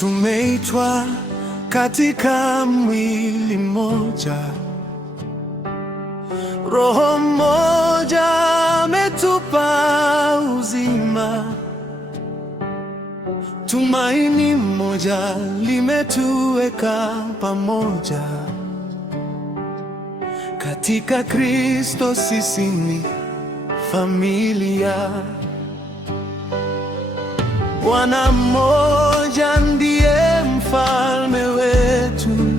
Tumeitwa katika mwili mmoja, Roho mmoja ametupa uzima, tumaini moja limetuweka pamoja. Katika Kristo sisi ni familia. Bwana mmoja ndiye mfalme wetu,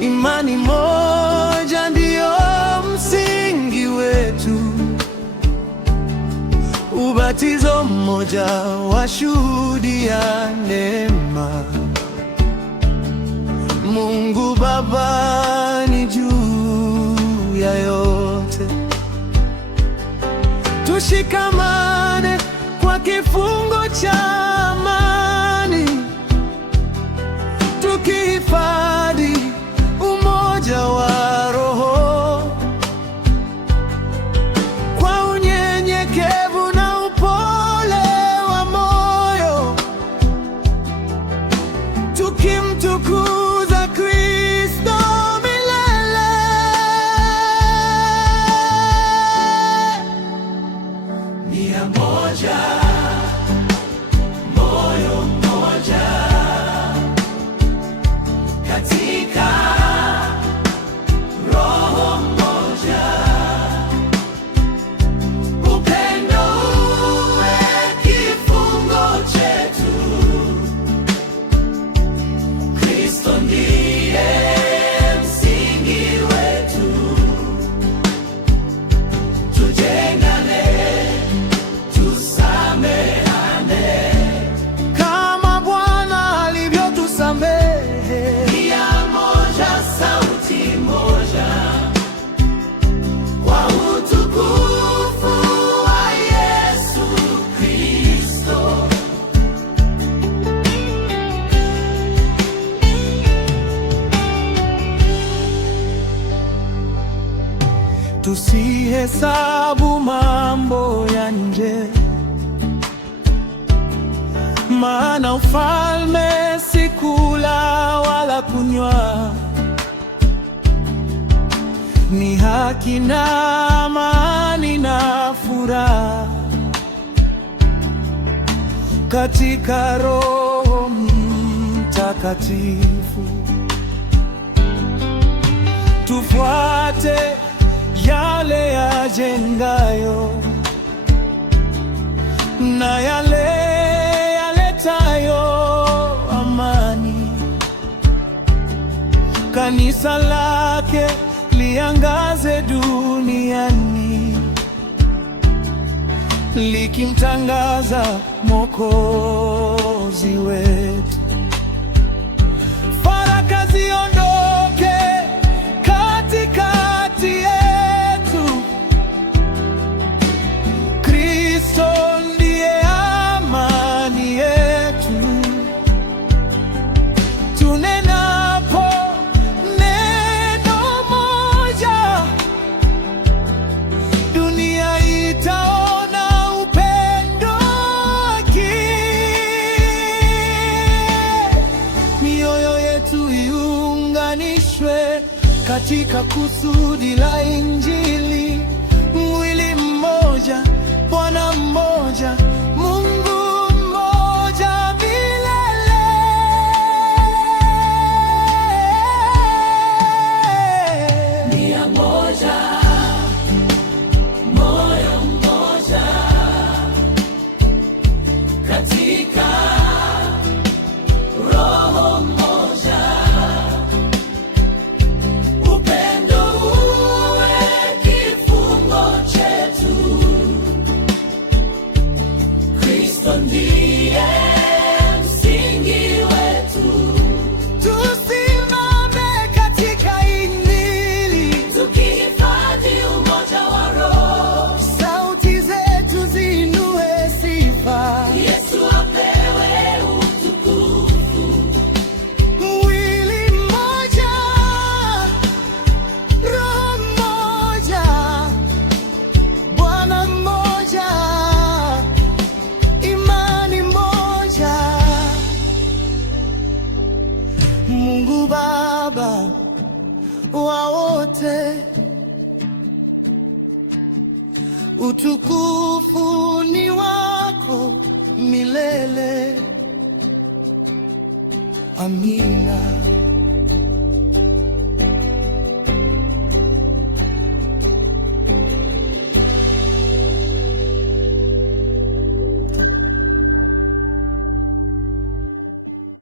imani moja ndiyo msingi wetu, ubatizo mmoja washuhudia neema. Mungu Baba ni juu ya yote, tushikamane kwa kifungo cha amani, tukihifadhi umoja wa Roho kwa unyenyekevu na upole wa moyo, tukimtukuza Kristo milele. Nia moja, moyo mmoja, katika Roho mmoja, upendo uwe kifungo chetu. Kristo ndiye msingi wetu, tujengane, tusamehane kama Bwana alivyotusamehe. Nia moja, sauti moja, kwa utukufu wa Yesu Kristo. Tusihesabu mambo ya nje, maana ufalme si kula wala kunywa, ni haki na amani na furaha katika Roho Mtakatifu. Tufuate yale yajengayo na yale yaletayo amani. Kanisa lake liangaze duniani, likimtangaza Mwokozi wetu. Faraka ziondoke katikati yetu, Kristo ndiye amani yetu. Tunenapo neno moja, dunia itaona upendo wake. Mioyo yetu iunganishwe katika kusudi la Injili. Mwili mmoja, Bwana mmoja, Mungu mmoja milele. Nia moja, moyo mmoja, katika Roho mmoja, upendo uwe kifungo chetu. Kristo ndiye msingi wetu, tusimame katika Injili, tukihifadhi umoja wa Roho. Sauti zetu ziinue sifa, Yesu apewe utukufu. Mwili mmoja, Roho mmoja, Bwana mmoja, imani moja. utukufu ni wako milele. Amina.